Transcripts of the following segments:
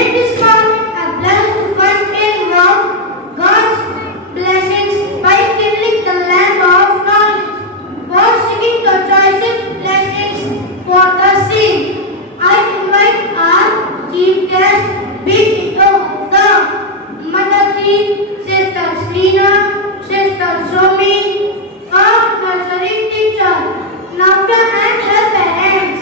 Make this morning a blessed one in warm God's blessings by kindling the lamp of knowledge, for singing the choicest blessings for the same. I invite our chief guest, Big Ito, the Mother Tree, Sister Srina, Sister Somi, our nursery teacher, Navya and her parents.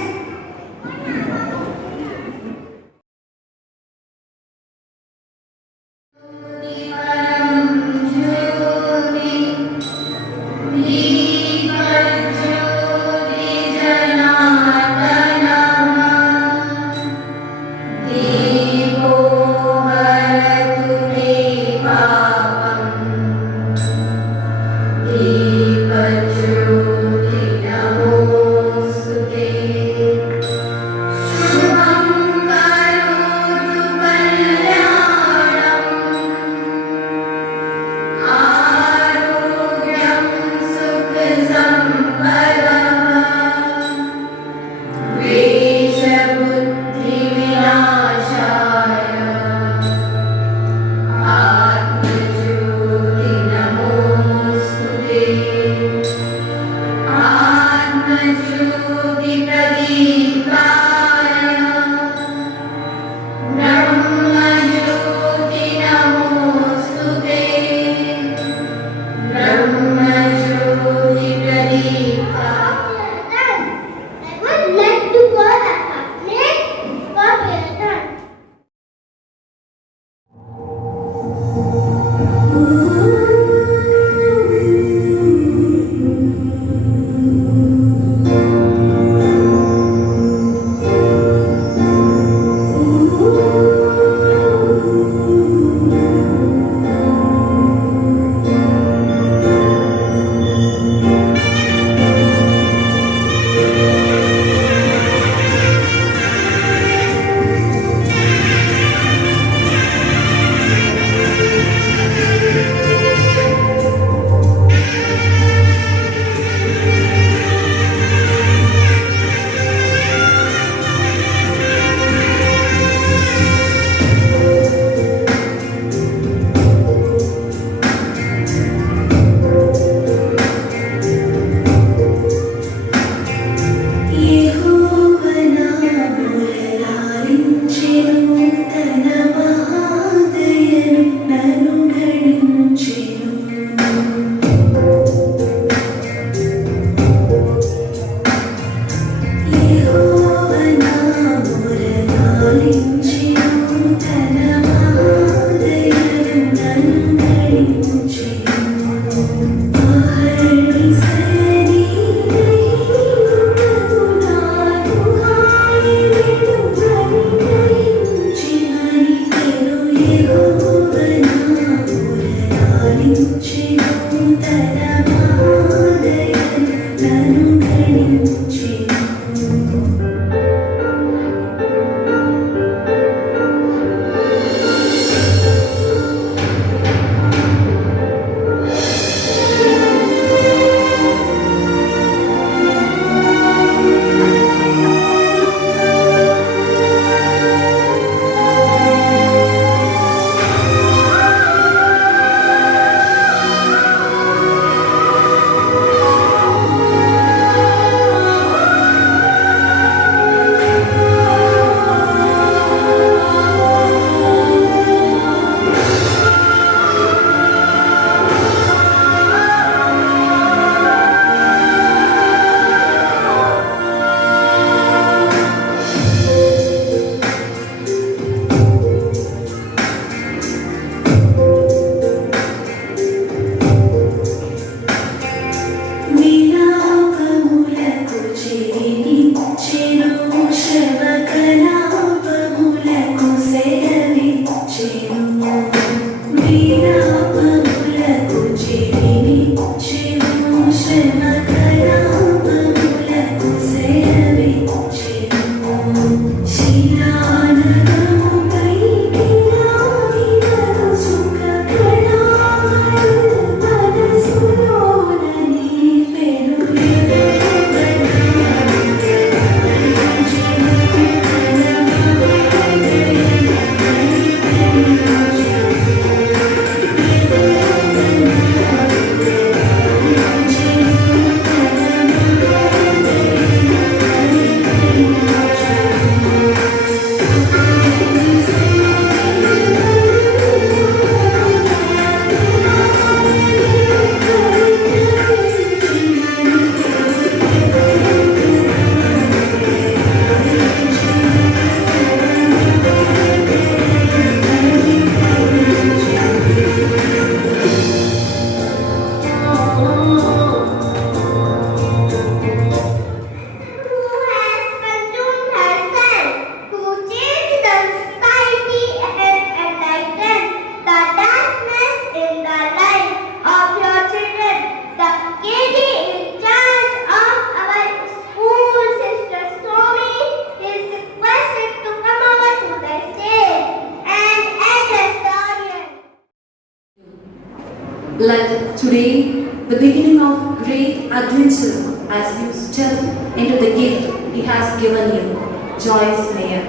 Let today the beginning of great adventure as you step into the gift He has given you. Joyce Mayer.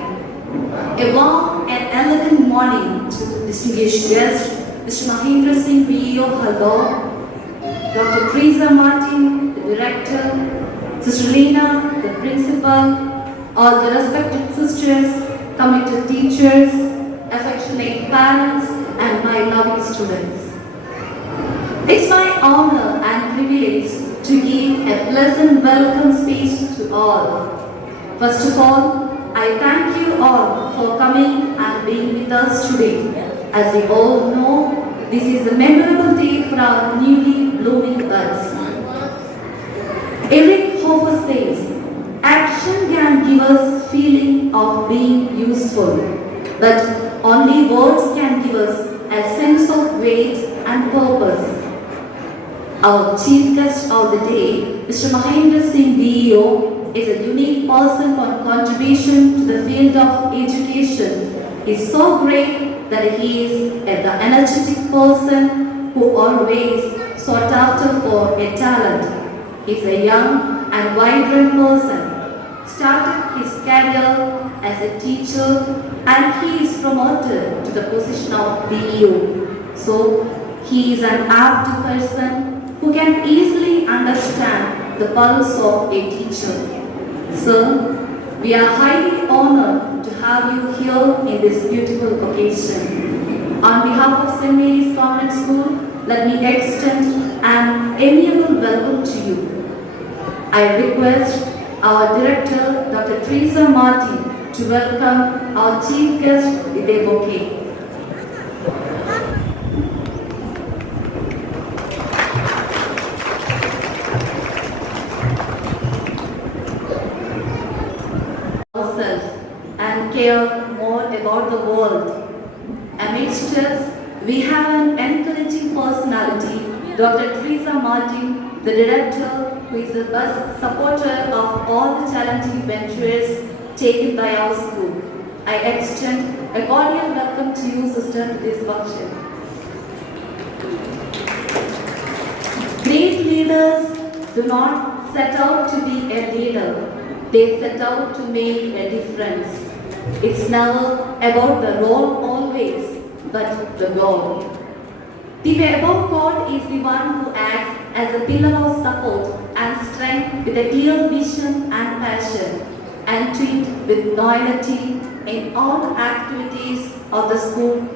A warm and elegant morning to distinguished guests, Mr. Mahendra Singh BEO Halbor, Dr. Teresa Martin, the director, Sister Lena, the principal, all the respected sisters, committed teachers, affectionate parents, and my lovely students. It's my honor and privilege to give a pleasant welcome speech to all. First of all, I thank you all for coming and being with us today. As we all know, this is a memorable day for our newly blooming buds. Eric Hoffer says, action can give us feeling of being useful, but only words can give us a sense of weight and purpose. Our chief guest of the day, Mr. Mahendra Singh BEO, is a unique person for contribution to the field of education. He is so great that he is an energetic person who always sought after for a talent. He is a young and vibrant person. Started his career as a teacher and he is promoted to the position of BEO. So he is an apt person who can easily understand the pulse of a teacher. Sir, we are highly honored to have you here in this beautiful occasion. On behalf of St. Mary's Convent School, let me extend an amiable welcome to you. I request our director, Dr. Teresa Martin, to welcome our chief guest with a bouquet. And care more about the world. Amidst us, we have an encouraging personality, Dr. Teresa Martin, the director, who is the best supporter of all the challenging ventures taken by our school. I extend a cordial welcome to you, sister, to this function. Great leaders do not set out to be a leader. They set out to make a difference. It's never about the role always, but the goal. The above God is the one who acts as a pillar of support and strength with a clear vision and passion, and treat with loyalty in all activities of the school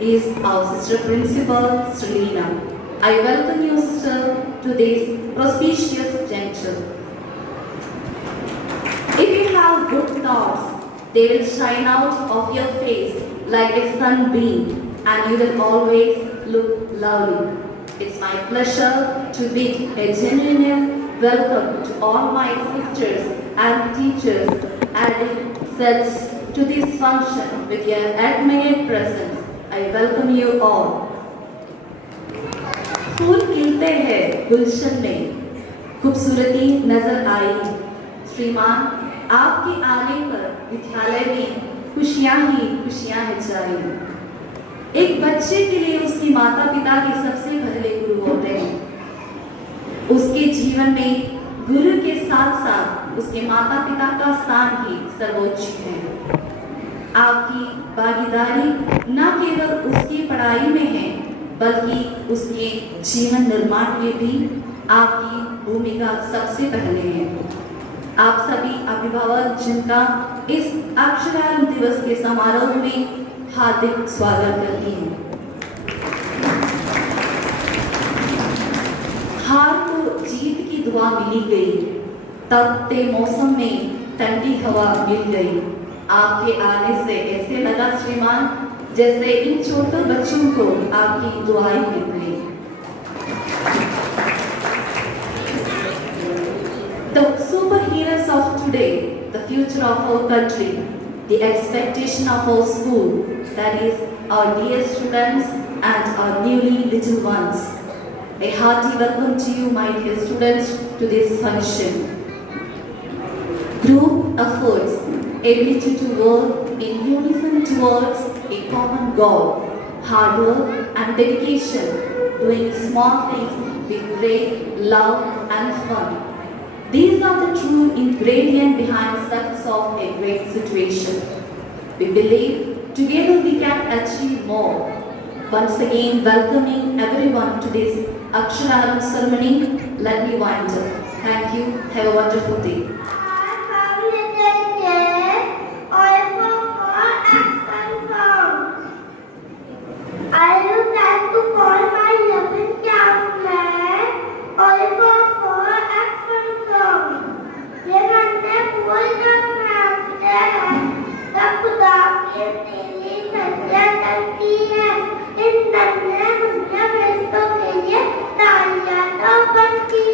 is our sister principal, Selena. I welcome you, sister, to this auspicious juncture. If you have good thoughts, they will shine out of your face like a sunbeam, and you will always look lovely. It's my pleasure to bid a genuine welcome to all my sisters and teachers adding sets to this function with your admired presence. I welcome you all. फूल खिलते हैं गुलशन में, खूबसूरती नजर आई। श्रीमान, आपके आने पर विद्यालय में खुशियां ही खुशियां है जारी। एक बच्चे के लिए उसकी माता पिता ही सबसे पहले गुरु होते हैं। उसके जीवन में गुरु के साथ साथ उसके माता पिता का स्थान ही सर्वोच्च है। आपकी भागीदारी न केवल उसकी पढ़ाई में है, बल्कि उसके जीवन निर्माण में भी आपकी भूमिका सबसे पहले है। आप सभी अभिभावक जिनका इस अक्षरायण दिवस के समारोह में हार्दिक स्वागत करती हैं। हार को जीत की दुआ मिली गई, तपते मौसम में ठंडी हवा मिल गई। आपके आने से ऐसे लगा श्रीमान जैसे इन छोटे बच्चों को आपकी दुआएं मिल गई। The superheroes of today, the future of our country, the expectation of our school, that is our dear students and our newly little ones. A hearty welcome to you, my dear students, to this function. Group efforts, ability to work in unison towards a common goal, hard work and dedication, doing small things with great love and fun. These are the true ingredient behind the success of a great situation. We believe together we can achieve more. Once again, welcoming everyone to this Akshararam ceremony. Let me wind up. Thank you. Have a wonderful day. I would like to call my 11th classmate Oliver for action song. ये मैंने बोल जब नाचते हैं तब खुदा की तेरी सज्जा करती है इन नन्हे मुन्ने बेस्तों के लिए तालियां तो बनती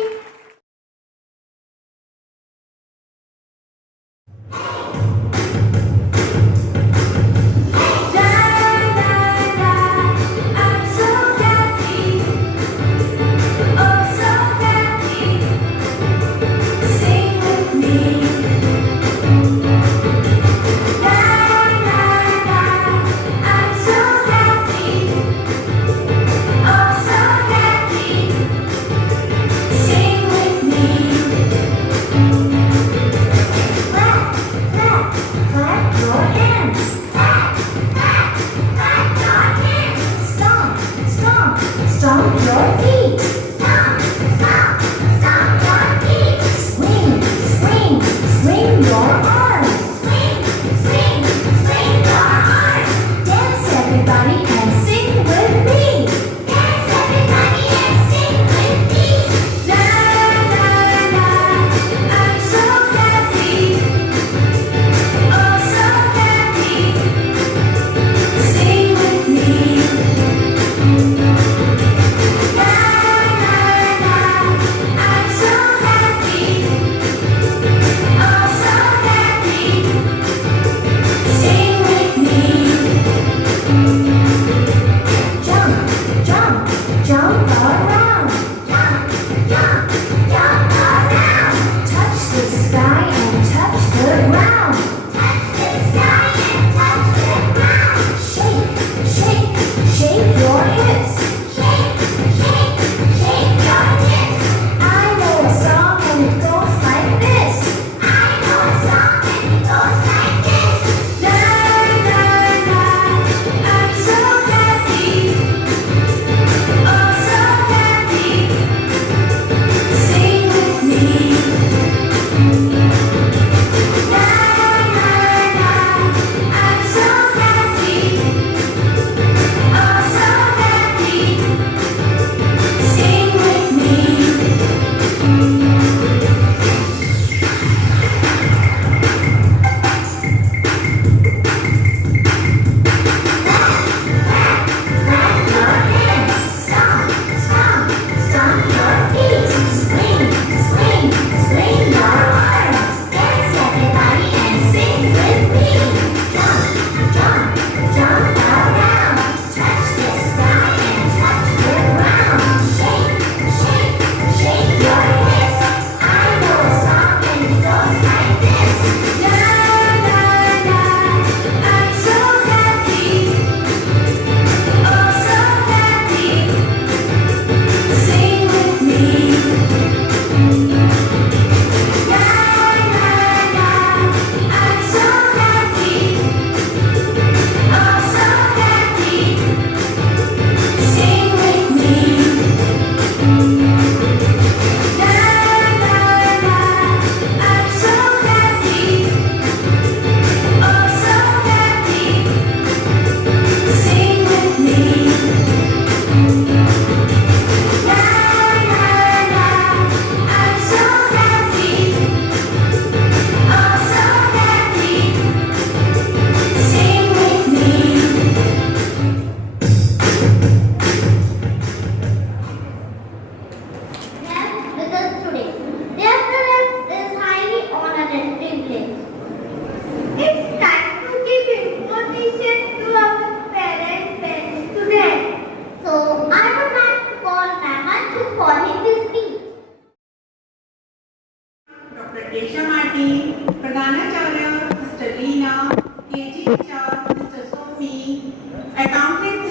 accountant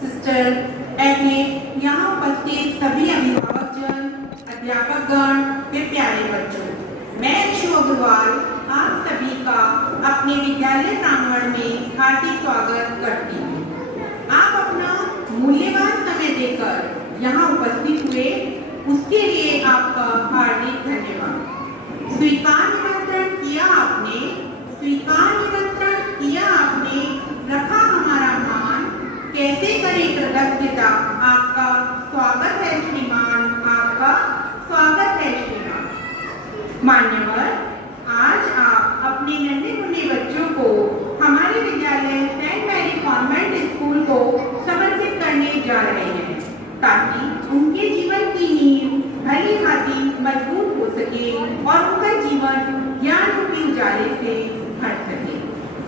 sister, Agnes, अग्रवाल आप सभी का अपने विद्यालय प्रांगण में हार्दिक स्वागत करती हूँ। आप अपना मूल्यवान समय देकर यहाँ उपस्थित हुए उसके लिए आपका हार्दिक धन्यवाद। स्वीकार निमंत्रण किया आपने, रखा हमारा मान, कैसे करें कृतज्ञता। आपका स्वागत है श्रीमान, आपका स्वागत है श्रीमान। मान्यवर, आज आप अपने नन्हे मुन्ने बच्चों को हमारे विद्यालय सेंट मैरी कॉन्वेंट स्कूल को समर्पित करने जा रहे हैं, ताकि उनके जीवन की नींव भली भांति मजबूत हो सके और उनका जीवन ज्ञान रूपी उजाले से भर सके।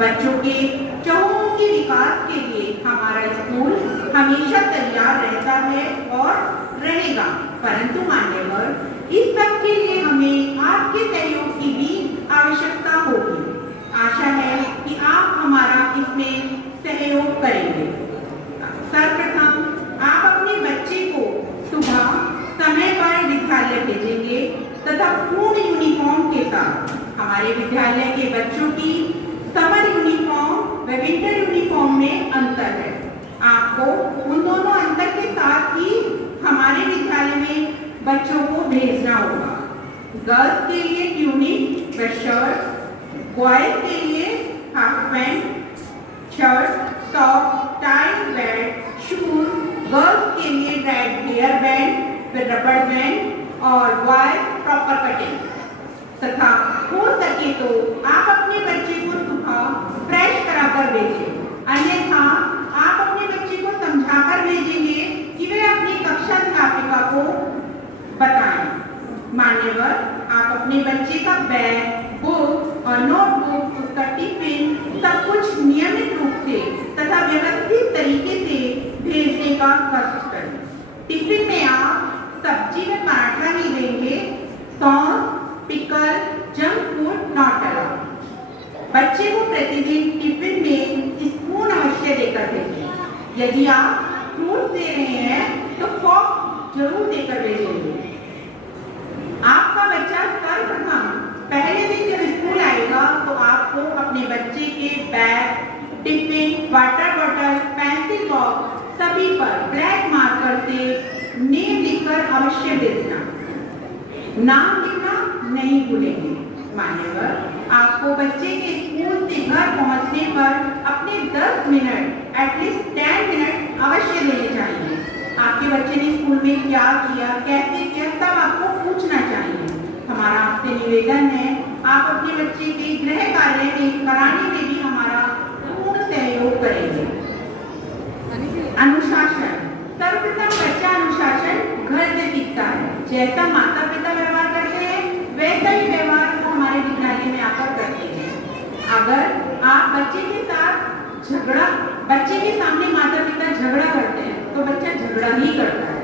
बच्चों के चहुमुखी विकास के लिए हमारा स्कूल हमेशा तैयार रहता है और रहेगा, परंतु मान्यवर, इस सब के लिए हमें आपके सहयोग की भी आवश्यकता होगी। आशा है कि आप हमारा इसमें सहयोग करेंगे। सर्वप्रथम आप अपने बच्चे को सुबह समय पर विद्यालय भेजेंगे तथा पूर्ण यूनिफॉर्म के साथ। हमारे विद्यालय के बच्चों की समर यूनिफॉर्म व विंटर यूनिफॉर्म में अंतर है। आपको उन दोनों अंतर के साथ ही हमारे विद्यालय में बच्चों को भेजना होगा। गर्ल्स के लिए ट्यूनिक व शर्ट, बॉयज के लिए half pant, shirt, socks, tie, belt, shoes. Girls के लिए रेड हेयर बैंड व रबर बैंड और बॉयज प्रॉपर कटिंग। तथा हो सके तो आप अपने बच्चे को सुबह फ्रेश कराकर भेजें, अन्यथा आप अपने बच्चे को समझाकर भेजेंगे कि वे अपनी कक्षा अध्यापिका को बताएं। मान्यवर, आप अपने बच्चे का बैग, बुक और नोटबुक, उसका टिफिन सब कुछ नियमित रूप से तथा व्यवस्थित तरीके से भेजने का कष्ट करें। टिफिन में आप सब्जी में पराठा ही देंगे, sauce, pickle, junk food not allowed. बच्चे को प्रतिदिन टिफिन में स्पून अवश्य देकर भेजें। यदि आप फ्रूट दे रहे हैं तो फॉर्क जरूर देकर भेजेंगे। आपका बच्चा सर्वप्रथम पहले दिन जब स्कूल आएगा तो आपको अपने बच्चे के bag, tiffin, water bottle, pencil box सभी पर ब्लैक मार्कर से नेम लिखकर अवश्य भेजना। नाम लिखना नहीं भूलेंगे। मान्यवर, आपको बच्चे के स्कूल से घर पहुंचने पर अपने 10 मिनट एटलीस्ट 10 मिनट अवश्य देने चाहिए। आपके बच्चे ने स्कूल में क्या किया, कैसे किया, सब आपको पूछना चाहिए। हमारा आपसे निवेदन है, आप अपने बच्चे के गृह कार्य में कराने में भी हमारा पूर्ण सहयोग करेंगे। अनुशासन। सर्वप्रथम बच्चा अनुशासन घर से सीखता है। जैसा माता पिता व्यवहार करते हैं वैसा ही व्यवहार वो हमारे विद्यालय में आकर करते हैं। अगर आप बच्चे के सामने माता पिता झगड़ा करते हैं तो बच्चा झगड़ा ही करता है।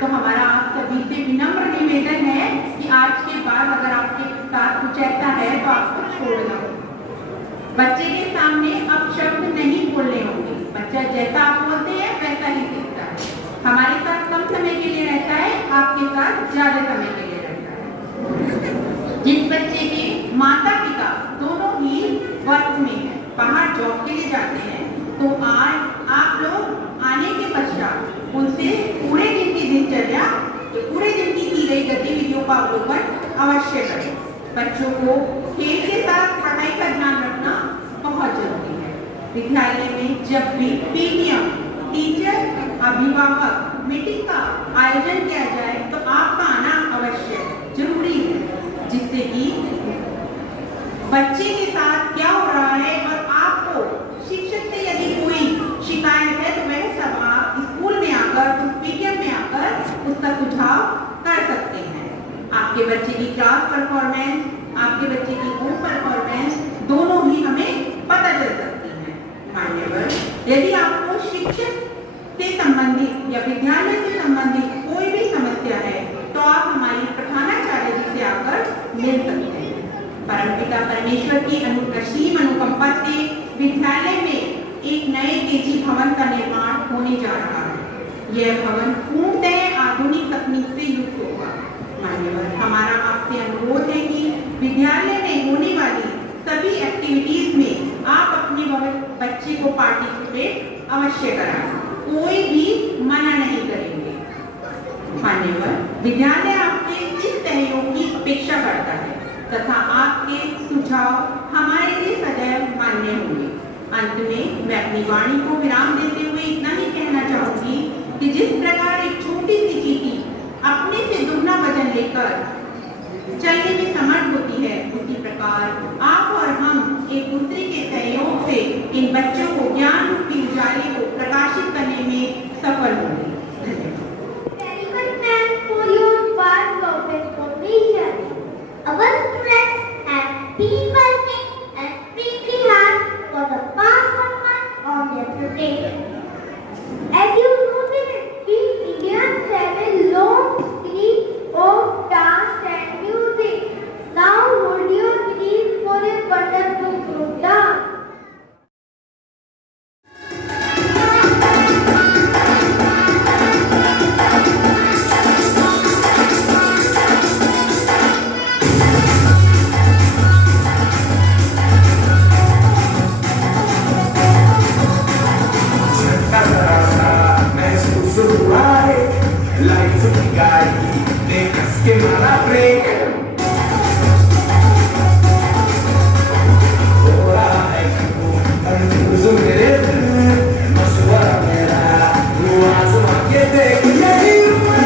तो हमारा आप सभी से विनम्र निवेदन है कि आज के बाद अगर आपके साथ कुछ ऐसा है तो आपको छोड़ना होगा। बच्चे के सामने अपशब्द नहीं बोलने होंगे। बच्चा जैसा आप बोलते हैं वैसा ही सीखता है। हमारे साथ कम समय के लिए रहता है, आपके साथ ज्यादा समय के लिए रहता है। जिस बच्चे के माता पिता दोनों ही वर्क में है, बाहर जॉब के लिए जाते हैं, तो आज आप लोग आने के पश्चात उनसे पूरे दिन की दिनचर्या, पूरे दिन की गई गतिविधियों का अवलोकन अवश्य करें। बच्चों को खेल के साथ पढ़ाई का ध्यान रखना बहुत जरूरी है। विद्यालय में जब भी पीटीएम, टीचर अभिभावक मीटिंग का आयोजन किया जाए तो आपका आना अवश्य जरूरी है, जिससे कि बच्चे के साथ क्या हो रहा है और आपको शिक्षक से यदि कोई शिकायत है तो वह सब आप स्कूल में आकर, उस पीटीएम में आकर उसका सुझाव कर सकते हैं। आपके बच्चे की क्लास परफॉर्मेंस, आपके बच्चे की होम परफॉर्मेंस दोनों ही हमें पता चल सकती है। मान्यवर, यदि आपको शिक्षक से संबंधित या विद्यालय से संबंधित कोई भी समस्या है तो आप हमारी प्रधानाचार्य जी से आकर मिल सकते हैं। परमपिता परमेश्वर की असीम अनुकंपा से विद्यालय में एक नए केजी भवन का निर्माण होने जा रहा है। यह भवन पूर्णतः आधुनिक तकनीक से युक्त होगा। मान्यवर, हमारा आपसे अनुरोध है कि विद्यालय में सभी एक्टिविटीज में आप अपने बच्चे को पार्टिसिपेट अवश्य कराएं। कोई भी मना नहीं करेंगे। मान्यवर, विद्यालय आपसे इस सहयोग की अपेक्षा करता है तथा आपके सुझाव हमारे लिए सदैव मान्य होंगे। अंत में मैं अपनी वाणी को विराम देते हुए इतना ही कहना चाहूंगी कि जिस प्रकार एक छोटी सी चींटी अपने से दुगना वजन लेकर चलने में समर्थ होती है, उसी प्रकार आप और हम एक दूसरे के सहयोग से इन बच्चों को ज्ञान रूपी उजाले को प्रकाशित करने में सफल होंगे। Very good, ma'am, for your wonderful information. Our students have been working extremely hard for the past 1 month on their preparation. As you noticed, we Indians have a long history of dance and music. Now, would you please for a wonderful group dance? Que mala break. Ora ecco, tanto zungere, ma suara mera, nuazo ma che te ya irma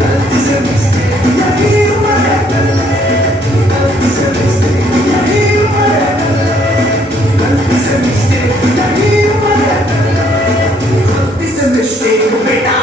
tanti se miste, ya irma tanti se miste, ya irma tanti se miste, ya irma tanti se miste, beta.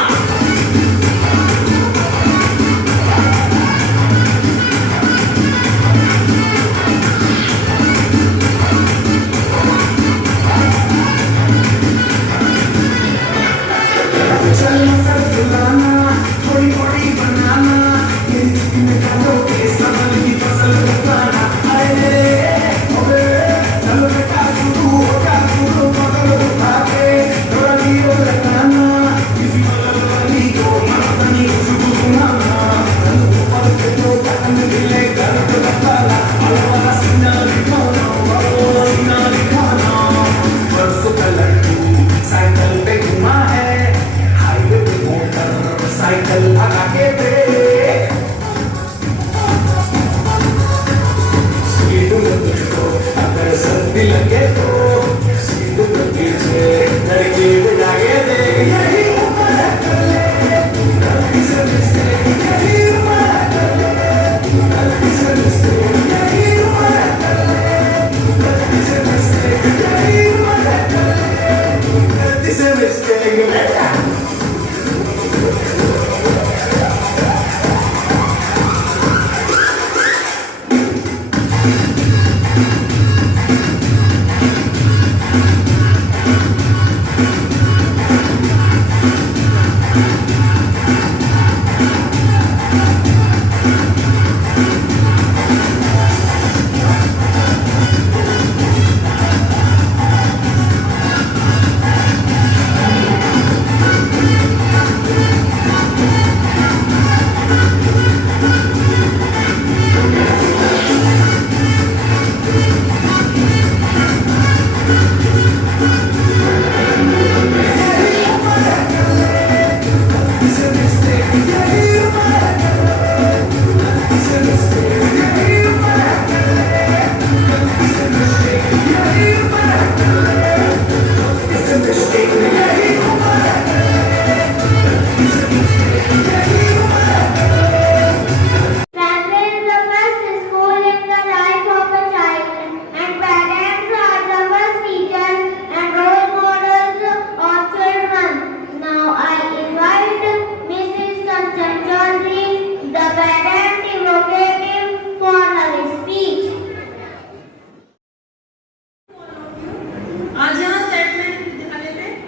आज यहाँ सेटमेंट विद्यालय में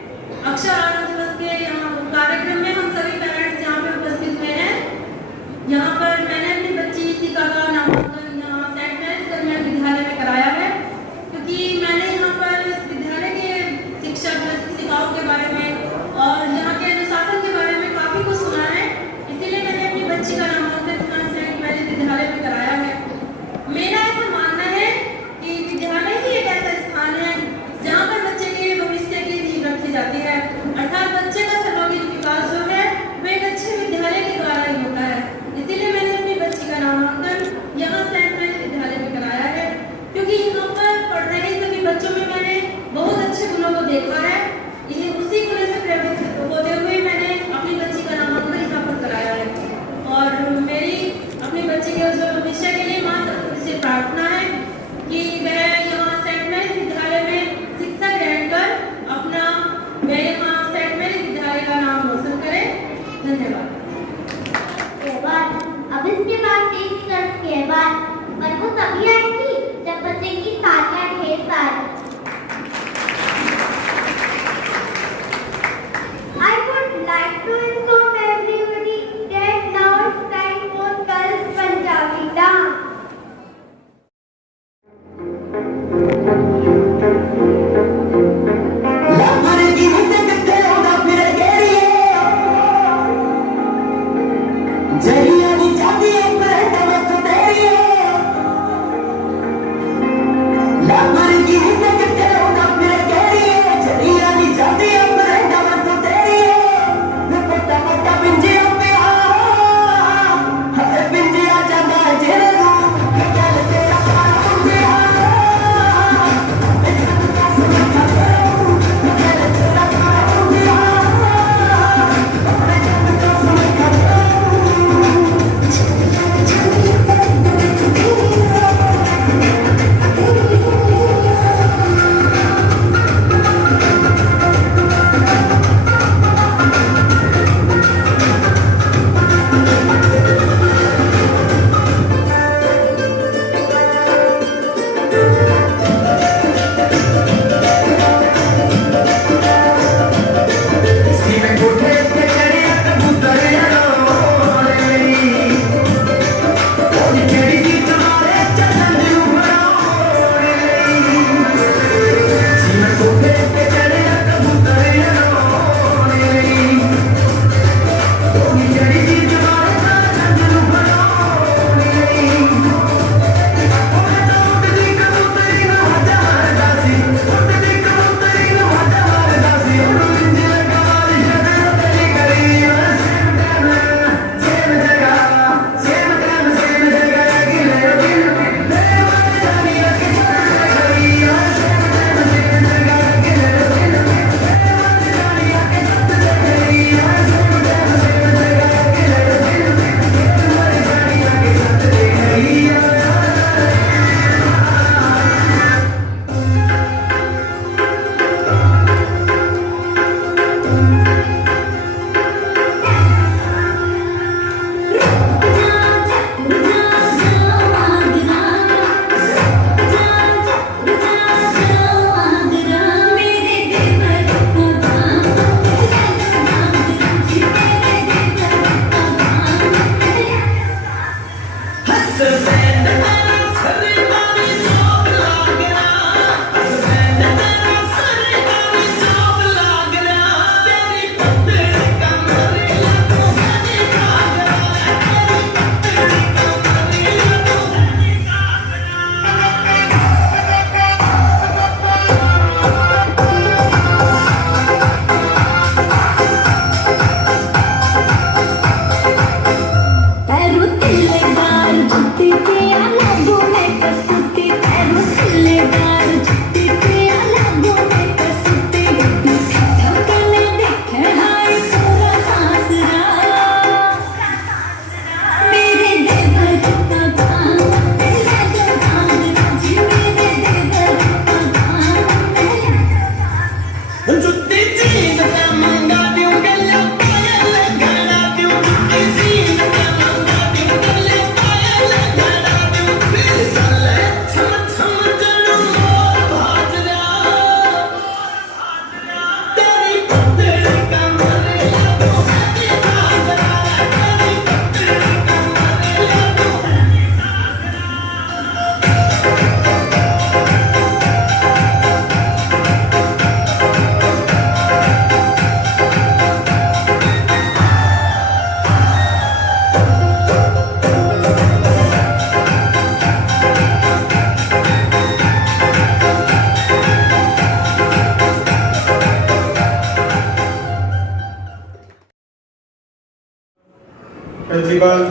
principal,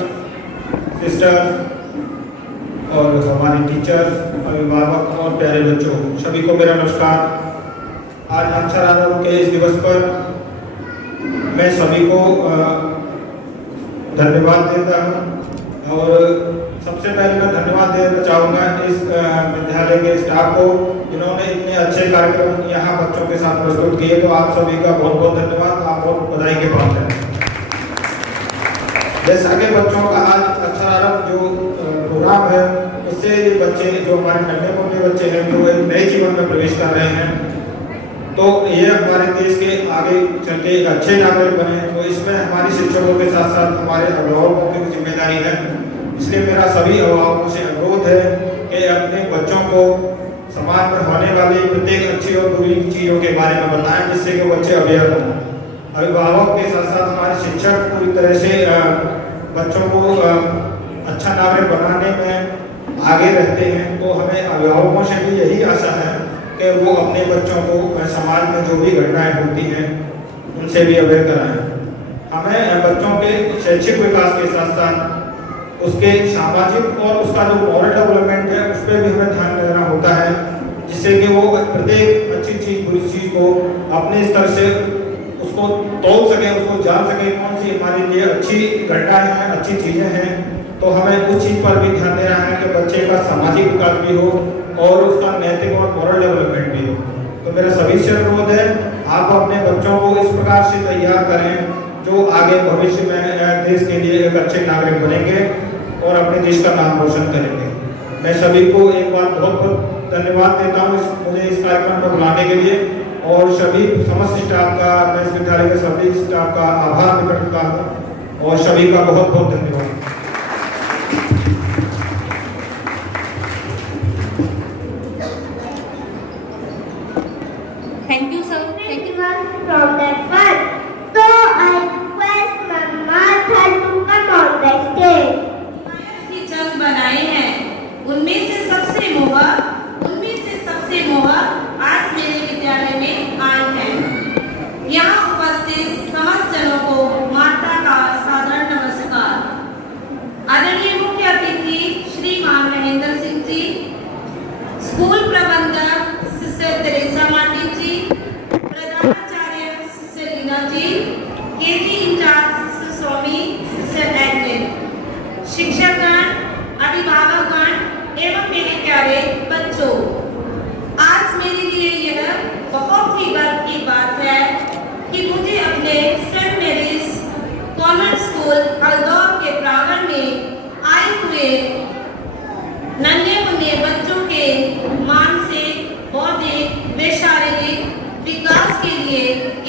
sister और हमारे टीचर, अभिभावक और प्यारे बच्चों, सभी को मेरा नमस्कार। आज अक्षर आरंभ के इस दिवस पर मैं सभी को धन्यवाद देता हूँ और सबसे पहले मैं धन्यवाद देना चाहूँगा इस विद्यालय के स्टाफ को, जिन्होंने इतने अच्छे कार्यक्रम यहाँ बच्चों के साथ प्रस्तुत किए। तो आप सभी का बहुत बहुत धन्यवाद, आप बहुत बधाई के पात्र हैं। जैसा कि बच्चों का आज अक्षर आरंभ जो प्रोग्राम है, उससे ये बच्चे जो हमारे नन्हे मुन्ने बच्चे हैं जो एक नए जीवन में प्रवेश कर रहे हैं, तो ये हमारे देश के आगे चल के एक अच्छे नागरिक बने। तो इसमें हमारी शिक्षकों के साथ साथ हमारे अभिभावकों की जिम्मेदारी है। इसलिए मेरा सभी अभिभावकों से अनुरोध है कि अपने बच्चों को समाज में होने वाली प्रत्येक अच्छी और बुरी चीज़ों के बारे में बताएं, जिससे कि बच्चे अवेयर हों। अभिभावक के साथ साथ हमारे शिक्षक पूरी तरह से बच्चों को अच्छा नागरिक बनाने में आगे रहते हैं। तो हमें अभिभावकों से भी यही आशा है कि वो अपने बच्चों को समाज में जो भी घटनाएं होती हैं उनसे भी अवेयर कराएं। हमें बच्चों के शैक्षिक विकास के साथ साथ उसके सामाजिक और उसका जो मॉरल डेवलपमेंट है उस पर भी हमें ध्यान देना होता है, जिससे कि वो प्रत्येक अच्छी चीज़ बुरी चीज़ को अपने स्तर से उसको तोल सके, उसको जान सके कौन सी हमारे लिए अच्छी घटनाएं हैं, अच्छी चीज़ें हैं। तो हमें उस चीज़ पर भी ध्यान देना है कि बच्चे का सामाजिक विकास भी हो और उसका नैतिक और मॉरल डेवलपमेंट भी हो। तो मेरा सभी से अनुरोध है, आप अपने बच्चों को इस प्रकार से तैयार करें जो आगे भविष्य में देश के लिए एक अच्छे नागरिक बनेंगे और अपने देश का नाम रोशन करेंगे। मैं सभी को एक बार बहुत बहुत धन्यवाद देता हूँ मुझे इस कार्यक्रम में बुलाने के लिए, और सभी समस्त स्टाफ का, मैं इस विद्यालय के सभी स्टाफ का आभार व्यक्त करता हूँ और सभी का बहुत बहुत धन्यवाद। Thank you, sir. Thank you, sir. From that part. So I request my mother to come on the stage. की जंग बनाए हैं, उनमें से सबसे मोहर आज मेरे विद्यालय में आए हैं। यहाँ उपस्थित समस्त जनों को माता का सादर नमस्कार। आदरणीय मुख्य अतिथि श्रीमान महेंद्र सिंह जी, स्कूल प्रबंधक सिस्टर तेरेसा मार्टिन जी, प्रधानाचार्य सिस्टर लीना जी, केजी इंचार्ज सिस्टर स्वामी, सिस्टर एडविन, शिक्षकगण, अभिभावकगण एवं मेरे प्यारे बच्चों, आज मेरे लिए यह बहुत ही गर्व की बात है कि मुझे अपने सेंट मैरीज कॉन्वेंट स्कूल हरदौर के प्रांगण में आए हुए नन्हे मुन्ने बच्चों के मानसिक, बौद्धिक व शारीरिक विकास के लिए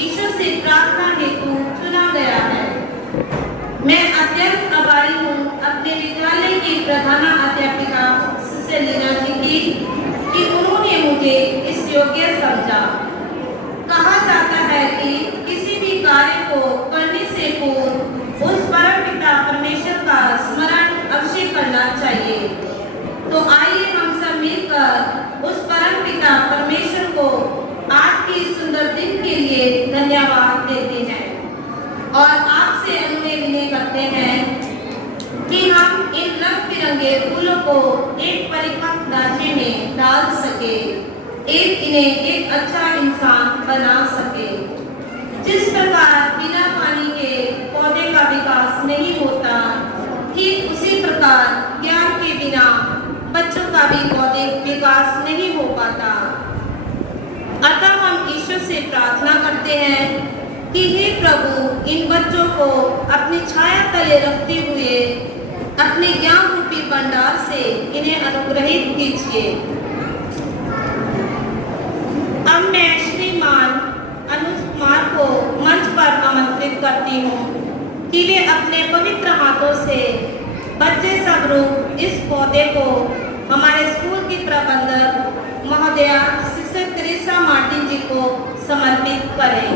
ईश्वर से प्रार्थना हेतु चुना गया है। मैं अत्यंत आभारी हूँ अपने विद्यालय की प्रधानाध्यापिका सिस्टर लीना जी की कि उन्होंने मुझे इस योग्य समझा। कहा जाता है कि किसी भी कार्य को करने से पूर्व उस परम पिता परमेश्वर का स्मरण अवश्य करना चाहिए। तो आइए हम सब मिलकर उस परम पिता परमेश्वर को आज की सुंदर दिन के लिए धन्यवाद देते हैं और आपसे अनुरोध विनय करते हैं कि हम इन रंग बिरंगे फूलों को एक परिपक्व ढांचे में डाल सके, इन्हें एक अच्छा इंसान बना सके। जिस प्रकार बिना पानी के पौधे का विकास नहीं होता, ठीक उसी प्रकार ज्ञान के बिना बच्चों का भी बौद्धिक विकास नहीं हो पाता। अतः हम ईश्वर से प्रार्थना करते हैं कि हे प्रभु, इन बच्चों को अपनी छाया तले रखते हुए अपने ज्ञान रूपी भंडार से इन्हें अनुग्रहित कीजिए। अब मैं श्रीमान अनुज कुमार को मंच पर आमंत्रित करती हूँ कि वे अपने पवित्र हाथों से बच्चे स्वरूप इस पौधे को हमारे स्कूल की प्रबंधक महोदया सिस्टर तेरेसा मार्टिन जी को समर्पित करें।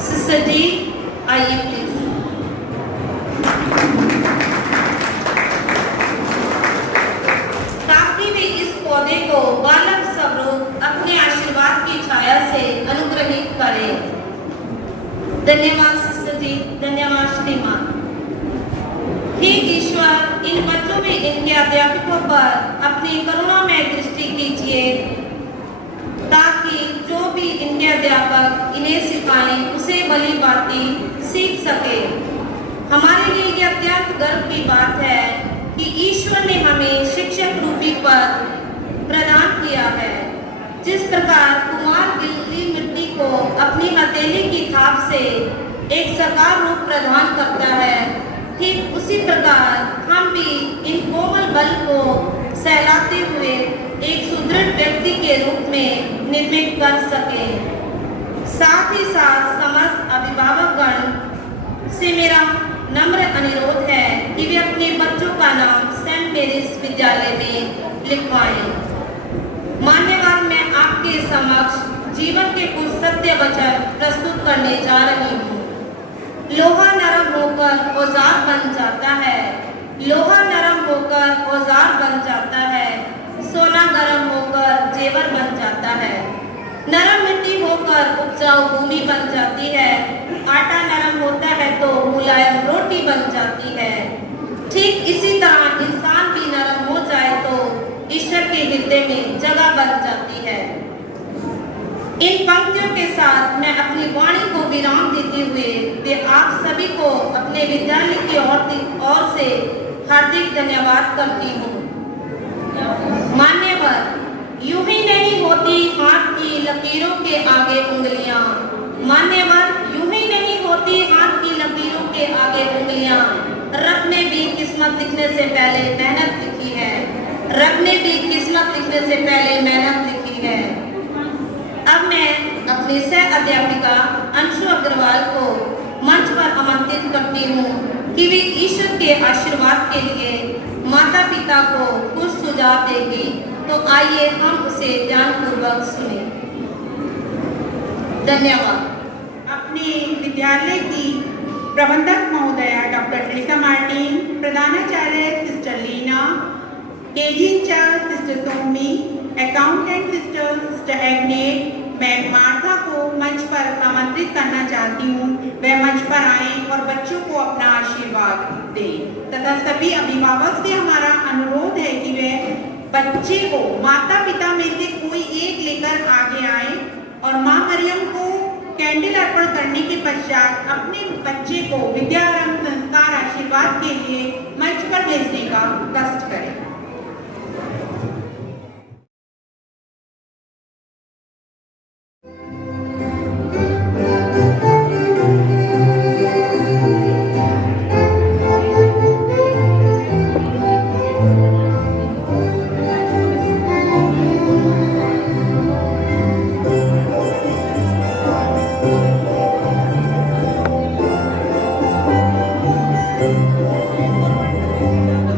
सिस्टर जी, आइए प्लीज। ताकि वे इस पौधे को बालक स्वरूप अपने आशीर्वाद की छाया से अनुग्रहित करें। धन्यवाद सिस्टर जी, धन्यवाद श्रीमान। इनके अध्यापकों पर अपनी करुणामय दृष्टि कीजिए ताकि जो भी इनके अध्यापक इन्हें सिखाएं उसे भली बातें सीख सके। हमारे लिए ये अत्यंत गर्व की बात है कि ईश्वर ने हमें शिक्षक रूपी पद प्रदान किया है। जिस प्रकार कुमार गिल्ली मिट्टी को अपनी हथेली की थाप से एक साकार रूप प्रदान करता है, ठीक उसी प्रकार हम भी इन कोमल बल को सहलाते हुए एक सुदृढ़ व्यक्ति के रूप में निर्मित कर सके। साथ ही साथ समस्त अभिभावकगण से मेरा नम्र अनुरोध है कि वे अपने बच्चों का नाम सेंट मेरीज विद्यालय में लिखवाएं। मान्यवर, मैं आपके समक्ष जीवन के कुछ सत्य वचन प्रस्तुत करने जा रही हूँ। लोहा नरम होकर औजार बन जाता है, लोहा नरम होकर औजार बन जाता है, सोना गर्म होकर जेवर बन जाता है, नरम मिट्टी होकर उपजाऊ भूमि बन जाती है, आटा नरम होता है तो मुलायम रोटी बन जाती है। ठीक इसी तरह इंसान भी नरम हो जाए तो ईश्वर के हृदय में जगह बन जाती है। इन पंक्तियों के साथ मैं अपनी वाणी को विराम देते हुए वे आप सभी को अपने विद्यालय की ओर से हार्दिक धन्यवाद करती हूँ। मान्यवर, यूं ही नहीं होती हाथ की लकीरों के आगे उंगलियां। मान्यवर, यूं ही नहीं होती हाथ की लकीरों के आगे उंगलियां। रब ने भी किस्मत लिखने से पहले मेहनत लिखी है, रब ने भी किस्मत लिखने से पहले मेहनत लिखी है। अब मैं अपनी सह अध्यापिका अंशु अग्रवाल को मंच पर आमंत्रित करती हूँ कि वे ईश्वर के आशीर्वाद के लिए माता पिता को कुछ सुझाव देगी। तो आइए हम उसे ध्यानपूर्वक सुने। धन्यवाद। अपने विद्यालय की प्रबंधक महोदया डॉक्टर ट्रिसा मार्टिन, प्रधानाचार्य sister Leena, KG in charge sister Somi, accountant sister Agnet, मैं मार्था को मंच पर आमंत्रित करना चाहती हूँ। वह मंच पर आएं और बच्चों को अपना आशीर्वाद दें तथा सभी अभिभावक से हमारा अनुरोध है कि वे बच्चे को माता पिता में से कोई एक लेकर आगे आए और माँ मरियम को कैंडल अर्पण करने के पश्चात अपने बच्चे को विद्यारंभ संस्कार आशीर्वाद के लिए मंच पर भेजने का कष्ट करें।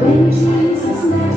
When Jesus met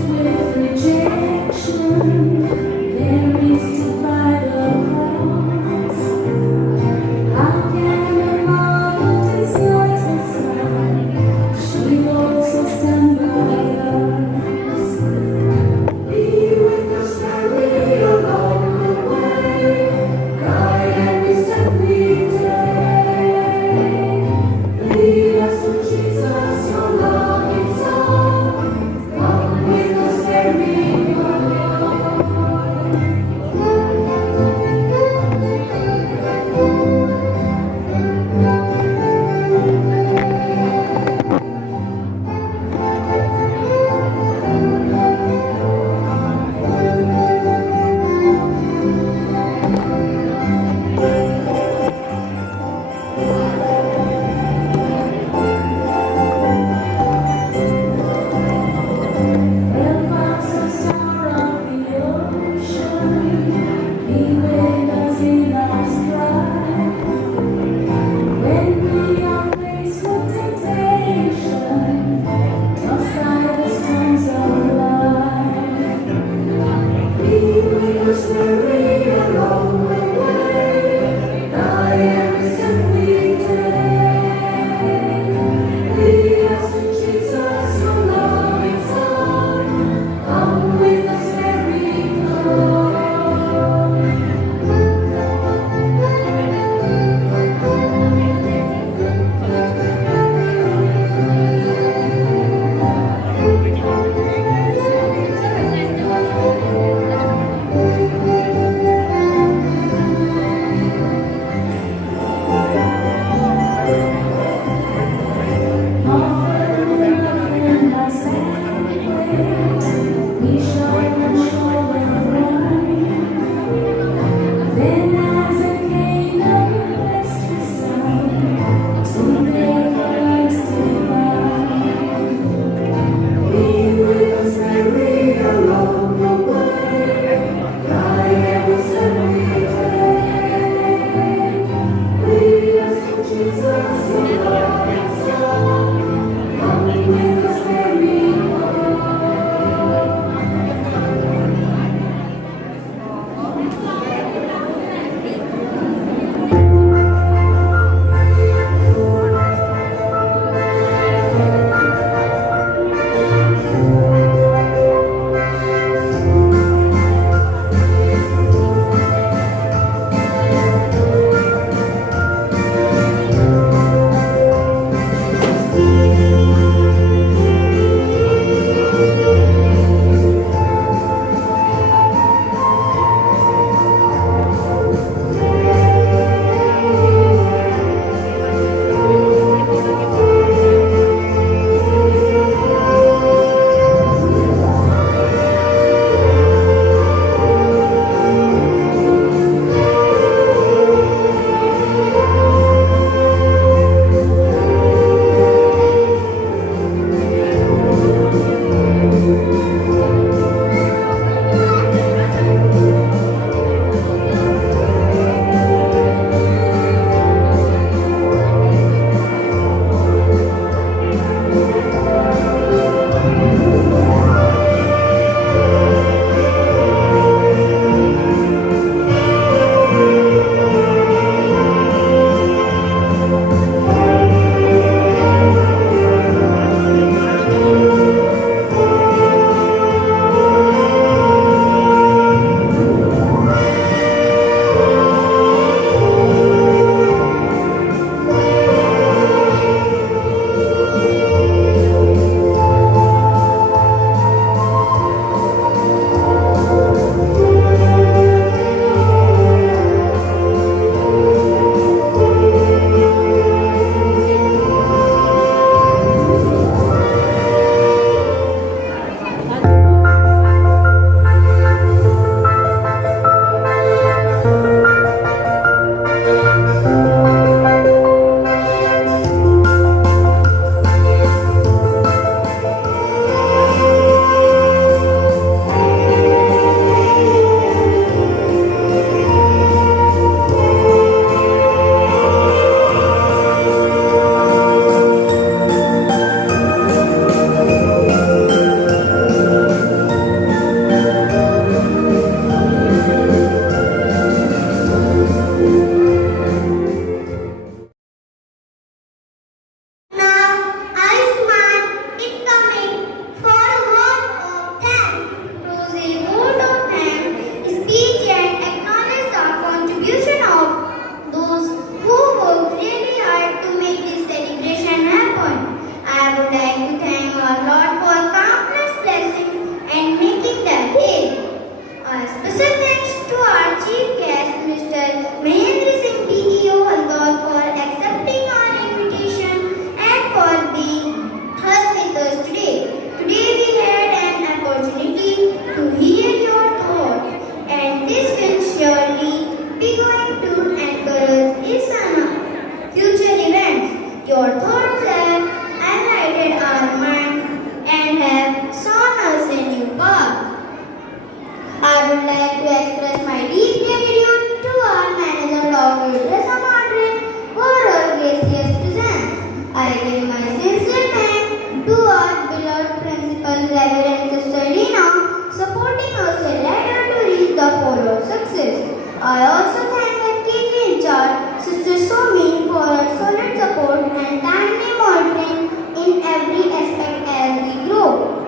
Teresa Madre for her gracious presence. I give my sincere thanks to our beloved principal, Reverend Sister Lina, supporting us a ladder to reach the pole of success. I also thank our KG in charge, Sister Somi, for her solid support and timely monitoring in every aspect as we grow.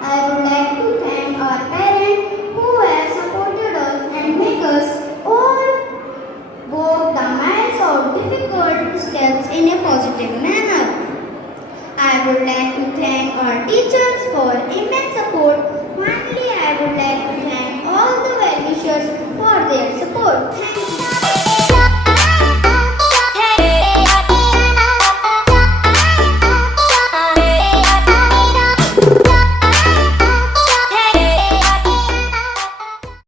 I would like to thank our parents who have supported us and make us all walk the miles of difficult steps in a positive manner. I would like to thank our teachers for immense support. Finally, I would like to thank all the well-wishers for their support. Thank you.